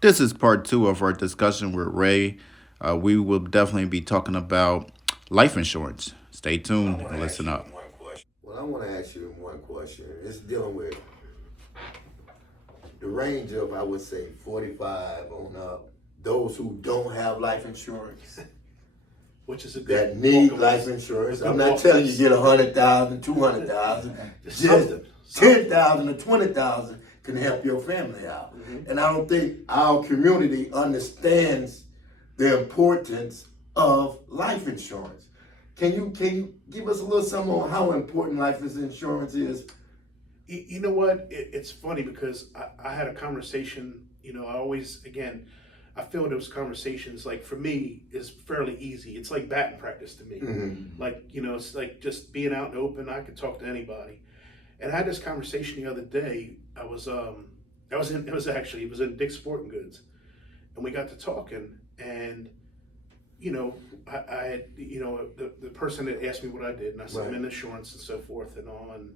This is part two of our discussion with Ray. We will definitely be talking about life insurance. Stay Well, I tuned want and to ask listen you up. one question. Well, I want to ask you one question. It's dealing with the range of, I would say, 45 on up. Those who don't have life insurance, Which is a good that need walk life of insurance. a good I'm not walk telling you of get 100,000, 200,000. just Just something. 10,000 or 20,000 can help your family out. And I don't think our community understands the importance of life insurance. Can you give us a little something on how important life insurance is? You know what? It's funny because I had a conversation. I always, again, I feel those conversations, like for me, is fairly easy. It's like batting practice to me. Like, it's like just being out in the open. I could talk to anybody. And I had this conversation the other day. It was in Dick's Sporting Goods, and we got to talking, and I had, the person that asked me what I did, and I said I'm in insurance and so forth and all, and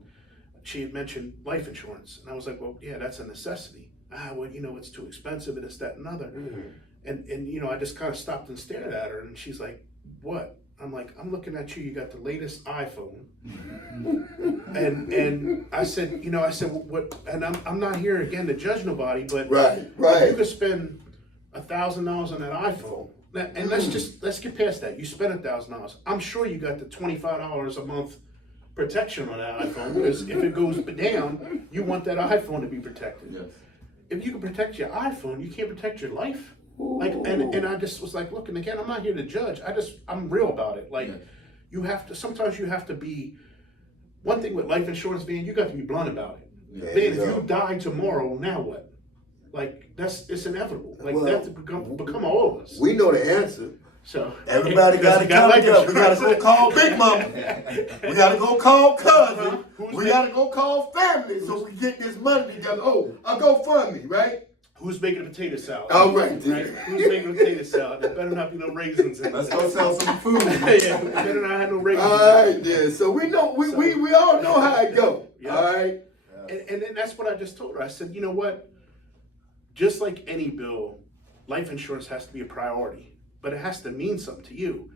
she had mentioned life insurance, and I was like, well, yeah, that's a necessity. Well, it's too expensive, and it's that and other, and I just kind of stopped and stared at her, and she's like, what? I'm like, I'm looking at you. You got the latest iPhone, and I said, what? And I'm not here again to judge nobody, but if you could spend $1,000 on that iPhone, and let's get past that. You spent $1,000. I'm sure you got the $25 a month protection on that iPhone, because if it goes down, you want that iPhone to be protected. Yes. If you can protect your iPhone, you can't protect your life. Like, and I just was like, look, and again, I'm not here to judge. I'm real about it. Like, sometimes you have to be, one thing with life insurance, Van, you got to be blunt about it. Yeah, Van, if you die tomorrow, now what? Like, it's inevitable. Like, that's become all of us. We know the answer. So Everybody got to come together. We got to go call Big Mama. We got to go call cousin. We got to go call family so we get this money together. Oh, I'll go fund me, right? Who's making a potato salad? All right. Who's making a potato salad? There better not be no raisins in it. Let's go sell some food. Yeah, better not have no raisins. All right, then. So we know, we all know how it go. Yeah. All right. And then that's what I just told her. I said, you know what? Just like any bill, life insurance has to be a priority, but it has to mean something to you.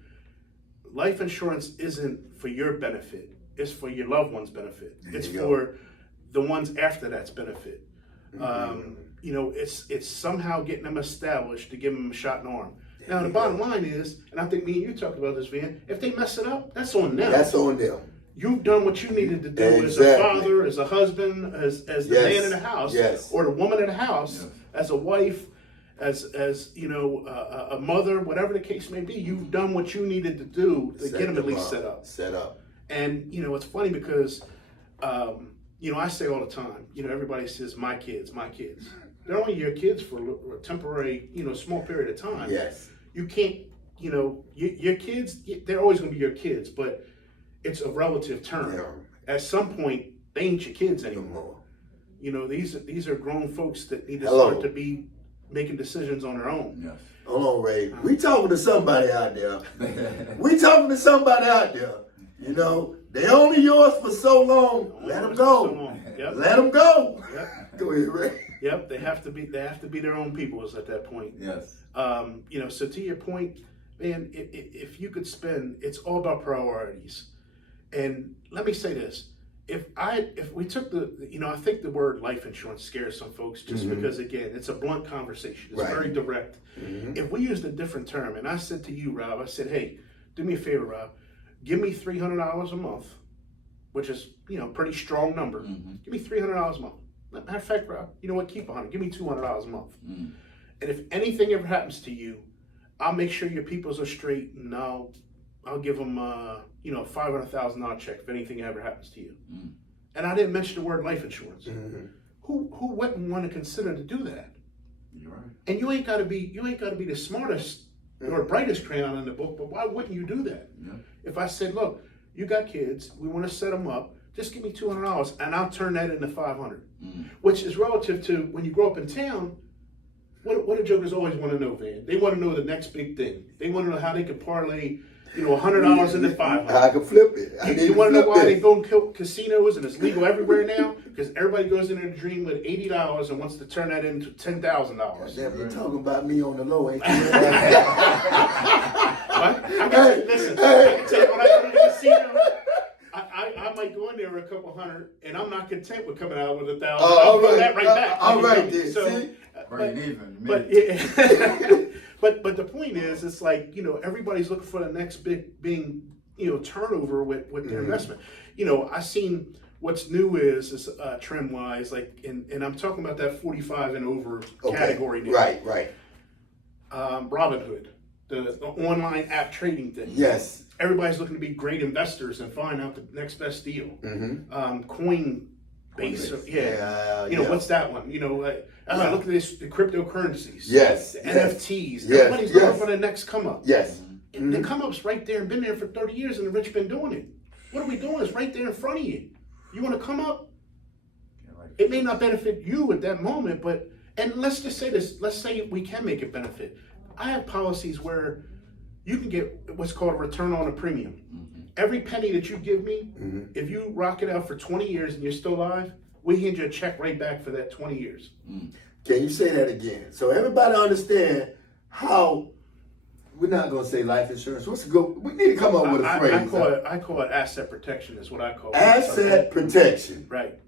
Life insurance isn't for your benefit. It's for your loved one's benefit. It's for the ones after that's benefit. It's somehow getting them established to give them a shot in the arm. Now, the bottom line is, and I think me and you talked about this, Van, if they mess it up, that's on them. That's on them. You've done what you needed to do as a father, as a husband, as the man in the house, or the woman in the house, as a wife, as a mother, whatever the case may be. You've done what you needed to do to get them at least set up. And it's funny because I say all the time, everybody says my kids. They're only your kids for a temporary, small period of time. Yes. You can't, your kids, they're always going to be your kids, but it's a relative term. Yeah. At some point, they ain't your kids anymore. These are grown folks that need to start to be making decisions on their own. Yes. Hold on, Ray. We talking to somebody out there. We talking to somebody out there. They only yours for so long. Let them go. Yep. Let them go. Yep. Go ahead, Ray. Yep. They have to be their own peoples at that point. Yes. So to your point, man, if you could spend, it's all about priorities. And let me say this: if we took I think the word life insurance scares some folks just because, again, it's a blunt conversation. It's very direct. If we used a different term, and I said to you, Rob, I said, hey, do me a favor, Rob, give me $300 a month, which is pretty strong number. Give me $300 a month. Matter of fact, Rob, you know what? Keep 100. Give me $200 a month. And if anything ever happens to you, I'll make sure your peoples are straight, and I'll give them a $500,000 check if anything ever happens to you. And I didn't mention the word life insurance. Who wouldn't want to consider to do that? You're right. And you ain't got to be the smartest or brightest crayon in the book, but why wouldn't you do that? Yeah. If I said, look, you got kids, we want to set them up, just give me $200 and I'll turn that into $500, which is relative to when you grow up in town. What do jokers always want to know, Van? They want to know the next big thing. They want to know how they can parlay $100 into $500. I can flip it. I need You to want to know flip why they this. go in casinos and it's legal everywhere now? Because everybody goes in there to dream with $80 and wants to turn that into $10,000. Damn, you talking about me on the low, ain't you? I can listen. I can tell you when I go to the casino, I might go in there with a couple hundred, and I'm not content with coming out with 1,000. I'll put that right back. All right, then. So, See? Break even. but yeah. but the point is, it's like everybody's looking for the next big turnover with their investment. I seen what's new is trend wise, like and I'm talking about that 45 and over category now. Right. Robinhood, the online app trading thing. Yes. Everybody's looking to be great investors and find out the next best deal. Coinbase. Yeah. What's that one? Look at this, the cryptocurrencies. Yes. The yes. NFTs. Yes. Everybody's looking for the next come up. Yes. And the come up's right there and been there for 30 years, and the rich been doing it. What are we doing? It's right there in front of you. You want to come up? It may not benefit you at that moment, and let's just say this. Let's say we can make it benefit. I have policies where you can get what's called a return on a premium. Every penny that you give me, if you rock it out for 20 years and you're still alive, we hand you a check right back for that 20 years. Can you say that again? So everybody understand how, we're not going to say life insurance. We need to come up with a phrase. I call it asset protection is what I call it. Asset protection. Right.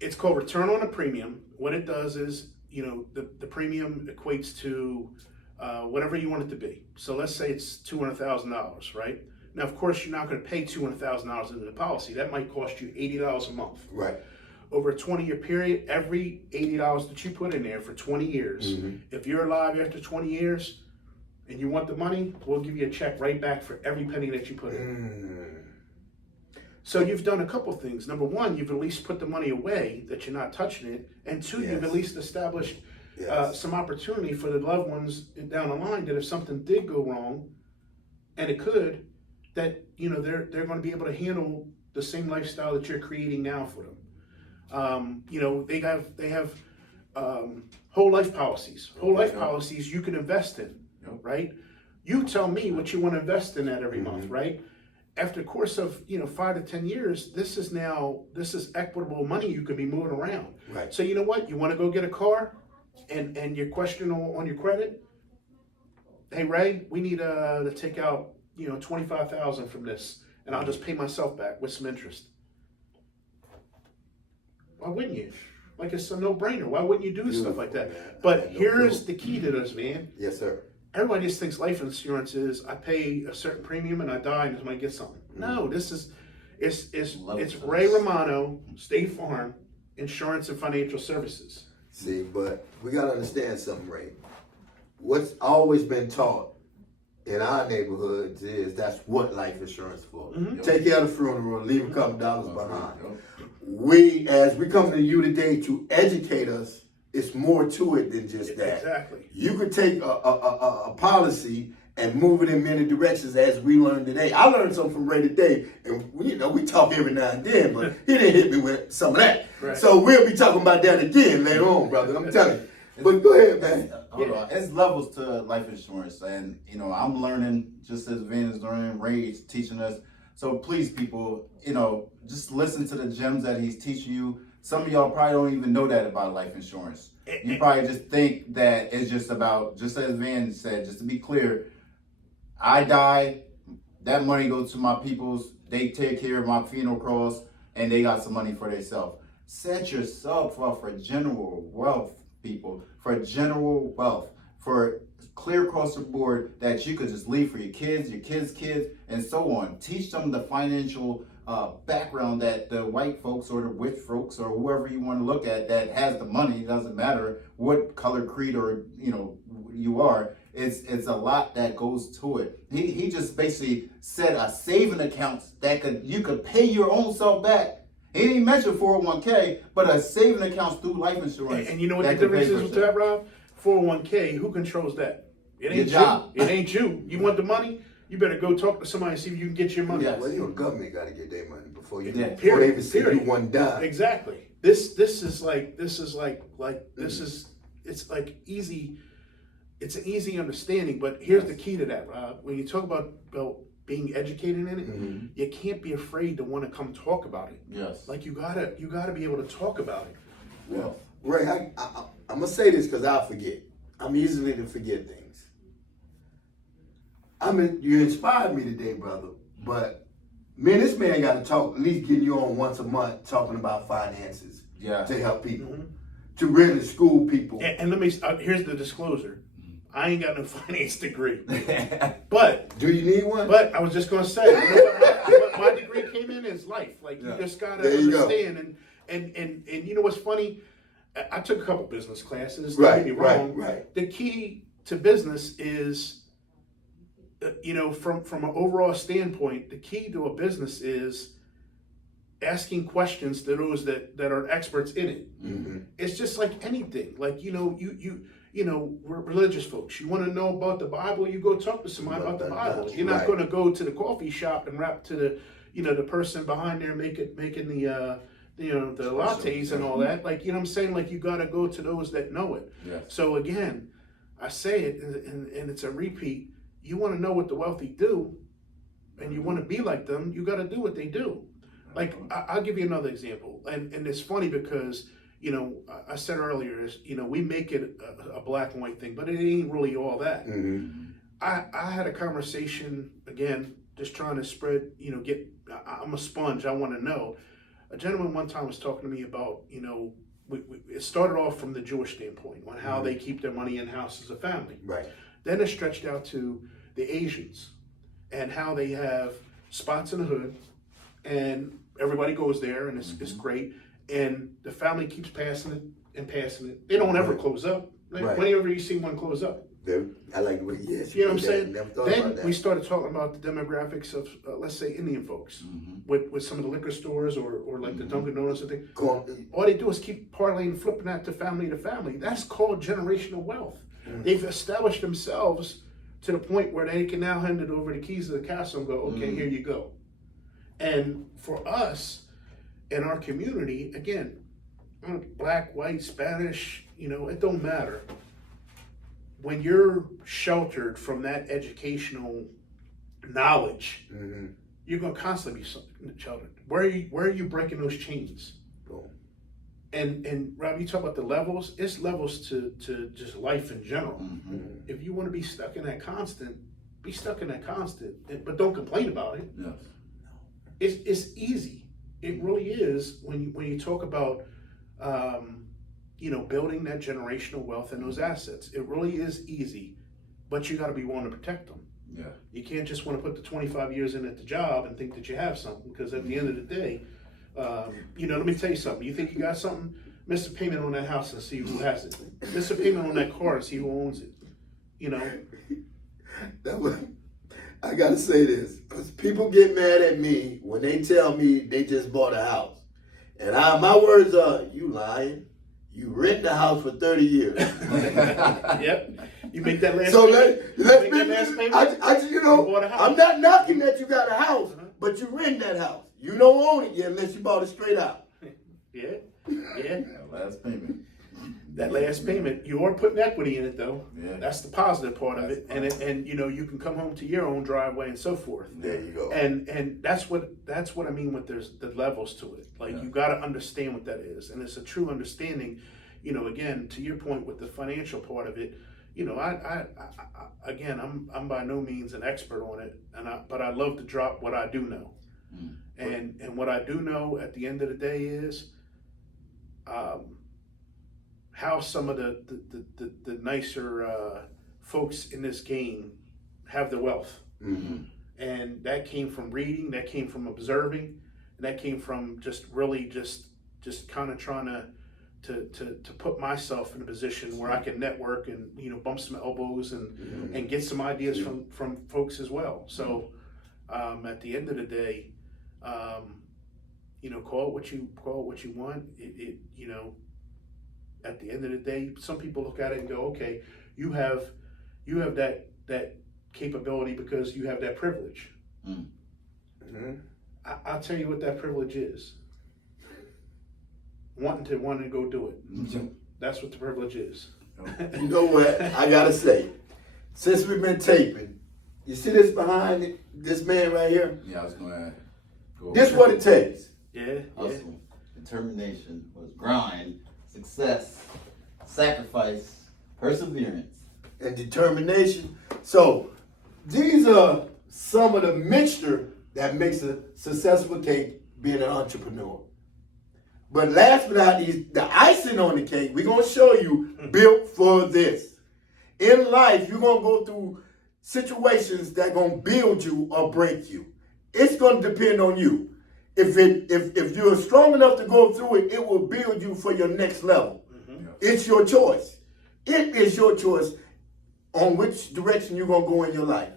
It's called return on a premium. What it does is, the premium equates to whatever you want it to be. So let's say it's $200,000, right? Now, of course, you're not going to pay $200,000 into the policy. That might cost you $80 a month. Right. Over a 20-year period, every $80 that you put in there for 20 years, if you're alive after 20 years and you want the money, we'll give you a check right back for every penny that you put in. So you've done a couple things. Number one, you've at least put the money away, that you're not touching it. And two, you've at least established some opportunity for the loved ones down the line that if something did go wrong, and it could, that they're going to be able to handle the same lifestyle that you're creating now for them. They have whole life policies. Whole life policies you can invest in, right? You tell me what you want to invest in that every month, right? After the course of 5 to 10 years, this is equitable money you could be moving around. Right. So you know what? You want to go get a car, and you're questioning on your credit. Hey Ray, we need to take out $25,000 from this, and I'll just pay myself back with some interest. Why wouldn't you? Like, it's a no-brainer. Why wouldn't you do stuff like that? Man. But here's the key to this, man. Yes, sir. Everybody just thinks life insurance is I pay a certain premium and I die and somebody gets something. No, it's Ray Romano, State Farm, Insurance and Financial Services. See, but we got to understand something, Ray. What's always been taught in our neighborhoods is that's what life insurance is for. Take care of the funeral, leave a couple dollars behind. As we come to you today to educate us, it's more to it than just that. Exactly. You could take a policy and move it in many directions as we learned today. I learned something from Ray today, and we talk every now and then, but he didn't hit me with some of that. Right. So we'll be talking about that again later on, brother. I'm telling you. But go ahead, man. Hold on. It's levels to life insurance, and I'm learning just as Van is learning. Ray's teaching us. So please, people, just listen to the gems that he's teaching you. Some of y'all probably don't even know that about life insurance. You probably just think that it's just about, just as Van said, just to be clear, I die, that money goes to my peoples, they take care of my funeral costs, and they got some money for themselves. Set yourself up for general wealth, people, for general wealth, for clear across the board that you could just leave for your kids' kids, and so on. Teach them the financial background that the white folks or the rich folks or whoever you want to look at that has the money, doesn't matter what color, creed, or you are. It's a lot that goes to it. He just basically said a saving account that you could pay your own self back. He didn't even mention 401k, but a saving account through life insurance. And you know what the difference is with that, Rob? 401k, who controls that? It ain't Your job. you. It ain't you. You want the money? You better go talk to somebody and see if you can get your money. Yes. Well, your government got to get their money before they even see Period. you one dime. Exactly. It's like easy. It's an easy understanding, but here's the key to that, Rob. When you talk about being educated in it, Mhm. you can't be afraid to want to come talk about it. Yes. Like you gotta be able to talk about it. Well, Ray, I'm gonna say this because I'll forget. I'm easily to forget things. You inspired me today, brother. But me and this man got to talk. At least getting you on once a month talking about finances Yeah. to help people, Mhm. to really school people. And let me here's the disclosure. I ain't got no finance degree, but Do you need one? I was just gonna say, you know what my degree came in is life. Like Yeah. you just gotta There you go. understand. And you know what's funny? I took a couple business classes. Right, Don't get me wrong. right. The key to business is, from an overall standpoint, the key to a business is asking questions to those that are experts in it. Mm-hmm. It's just like anything. Like we're religious folks. You want to know about the Bible, you go talk to somebody about the Bible. You're not Right. going to go to the coffee shop and rap to the person behind there making the the lattes and all that. Like, you know what I'm saying? Like, you got to go to those that know it. Yes. So again, I say it, and it's a repeat. You want to know what the wealthy do, and you want to be like them, you got to do what they do. Like, I'll give you another example. And it's funny because, I said earlier, we make it a black and white thing, but it ain't really all that. Mm-hmm. I had a conversation, again, just trying to spread, I'm a sponge, I want to know. A gentleman one time was talking to me about, it started off from the Jewish standpoint on how they keep their money in-house as a family. Right. Then it stretched out to the Asians and how they have spots in the hood and everybody goes there and it's great. And the family keeps passing it and passing it. They don't ever close up. Like, Right. whenever you see one close up. I like the way, yes. You know what I'm saying? Never thought about Then that. we started talking about the demographics of, let's say, Indian folks with some of the liquor stores or like the Dunkin' Donuts and things. All they do is keep parlaying, flipping that to family. That's called generational wealth. They've established themselves to the point where they can now hand it over the keys of the castle and go, okay, here you go. And for us in our community, again, black, white, Spanish, it don't matter. When you're sheltered from that educational knowledge, you're going to constantly be sheltered. Where are you breaking those chains? Boom. And Rob, you talk about the levels. It's levels to just life in general. If you want to be stuck in that constant, be stuck in that constant. But don't complain about it. Yes. It's easy. It really is when you talk about building that generational wealth and those assets. It really is easy, but you got to be willing to protect them. Yeah. You can't just want to put the 25 years in at the job and think that you have something, because at the end of the day, let me tell you something. You think you got something? Miss a payment on that house and see who has it. Miss a payment on that car and see who owns it. I gotta say this, because people get mad at me when they tell me they just bought a house. And my words are, you lying. You rent the house for 30 years. Yep. You make that last So payment. let's You make that last payment. you bought a house. I'm not knocking that you got a house, but you rent that house. You don't own it yet unless you bought it straight out. Yeah. That last payment. That last payment, you are putting equity in it, though. Yeah. That's the positive part of it, and you can come home to your own driveway and so forth. There you go. And that's what I mean with there's the levels to it. Like, you got to understand what that is, and it's a true understanding. Again, to your point with the financial part of it, I'm by no means an expert on it, but I love to drop what I do know, and what I do know at the end of the day is, how some of the nicer folks in this game have the wealth. And that came from reading, that came from observing, and that came from just really just kind of trying to put myself in a position where I can network and bump some elbows and get some ideas from folks as well. So at the end of the day, call it what you want. At the end of the day, some people look at it and go, okay, you have that capability because you have that privilege. I'll tell you what that privilege is. Wanting to go do it. That's what the privilege is. You know what? I gotta say, since we've been taping, You see this behind this man right here? Yeah, I was gonna go. This what it takes. Yeah. Hustle, determination, grind, success, sacrifice, perseverance. And determination. So these are some of the mixture that makes a successful cake being an entrepreneur. But last but not least, the icing on the cake, we're gonna show you built for this. In life, you're gonna go through situations that gonna build you or break you. It's gonna depend on you. If you're strong enough to go through it, it will build you for your next level. Mm-hmm. It's your choice. It is your choice on which direction you're gonna go in your life.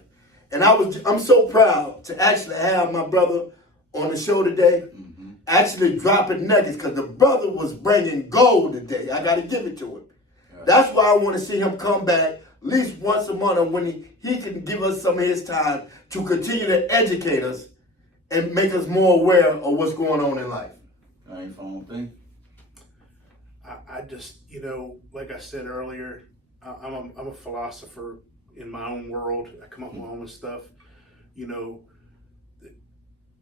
And I'm so proud to actually have my brother on the show today, actually dropping nuggets, because the brother was bringing gold today. I got to give it to him. Yeah. That's why I want to see him come back at least once a month when he can give us some of his time to continue to educate us and make us more aware of what's going on in life. I ain't phone thing. I just, like I said earlier, I'm a philosopher in my own world. I come up with my own stuff.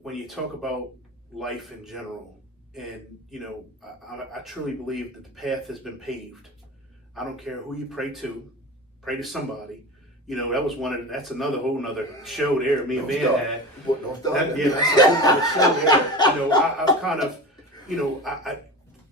When you talk about life in general, and I truly believe that the path has been paved. I don't care who you pray to somebody. That was that's another whole nother show there. Me and Van had. Don't start. Yeah, that's a whole other show there. I've kind of,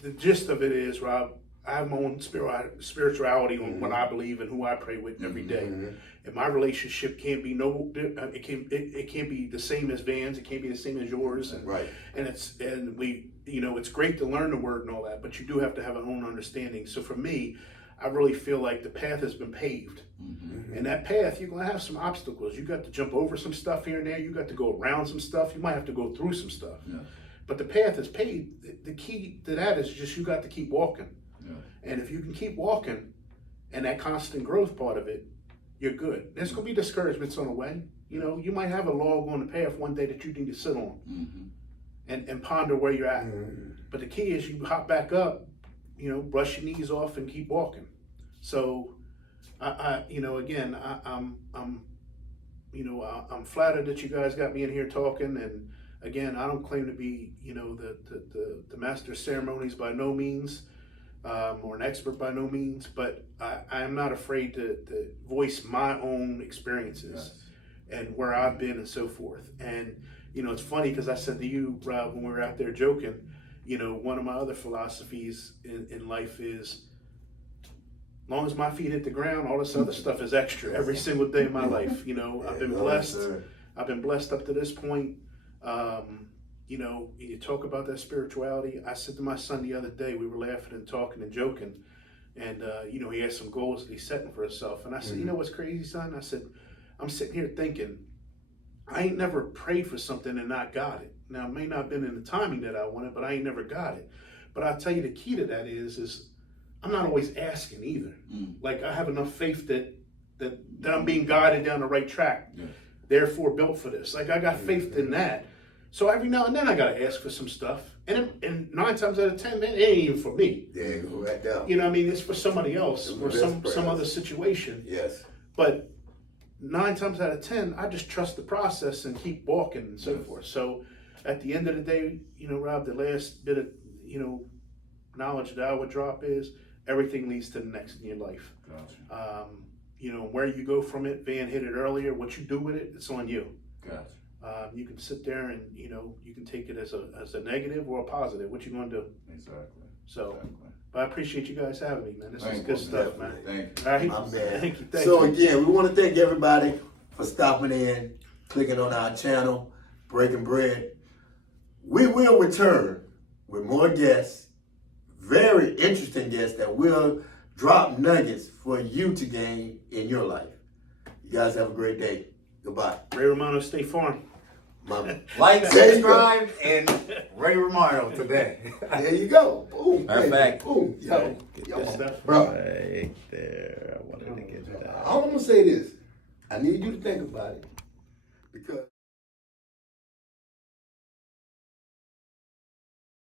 the gist of it is, Rob, I have my own spirituality on what I believe and who I pray with every day. Mm-hmm. And my relationship can't be it can't be the same as Van's. It can't be the same as yours. And, right. And it's great to learn the word and all that, but you do have to have an own understanding. So for me, I really feel like the path has been paved. Mm-hmm. And that path, you're going to have some obstacles. You got to jump over some stuff here and there. You got to go around some stuff. You might have to go through some stuff. Yeah. But the path is paved. The key to that is just you got to keep walking. Yeah. And if you can keep walking and that constant growth part of it, you're good. There's going to be discouragements on the way. You might have a log on the path one day that you need to sit on and ponder where you're at. Mm-hmm. But the key is you hop back up, brush your knees off and keep walking. So, I'm flattered that you guys got me in here talking. And again, I don't claim to be, the master of ceremonies by no means. Or an expert by no means, but I am not afraid to voice my own experiences and where I've been and so forth. And, it's funny because I said to you, Rob, when we were out there joking, one of my other philosophies in life is, as long as my feet hit the ground, all this other stuff is extra every single day of my life. I've been blessed. I've been blessed up to this point. You talk about that spirituality. I said to my son the other day, we were laughing and talking and joking, and he has some goals that he's setting for himself. And I said, what's crazy, son? I said, I'm sitting here thinking, I ain't never prayed for something and not got it. Now, it may not have been in the timing that I wanted, but I ain't never got it. But I'll tell you the key to that is I'm not always asking either. Like, I have enough faith that I'm being guided down the right track, therefore built for this. Like, I got faith in that. So every now and then I gotta ask for some stuff, and 9 times out of 10, man, it ain't even for me. Yeah, go right down. It's for somebody else or some other situation. Yes. But 9 times out of 10, I just trust the process and keep walking and so forth. So at the end of the day, Rob, the last bit of knowledge that I would drop is everything leads to the next in your life. Gotcha. Where you go from it, Van hit it earlier. What you do with it, it's on you. Gotcha. You can sit there and you can take it as a negative or a positive. What you gonna do? Exactly. So, but I appreciate you guys having me, man. This is good stuff, man. Thank you. All right, my man. Thank you. So again, we want to thank everybody for stopping in, clicking on our channel, Breaking Bread. We will return with more guests, very interesting guests that will drop nuggets for you to gain in your life. You guys have a great day. Goodbye. Ray Romano, State Farm. Like, subscribe, and Ray Romano today. There you go. Boom. Matter of fact. Boom. Yo. Bro. Right there. I wanted to get that. I'm going to say this. I need you to think about it. Because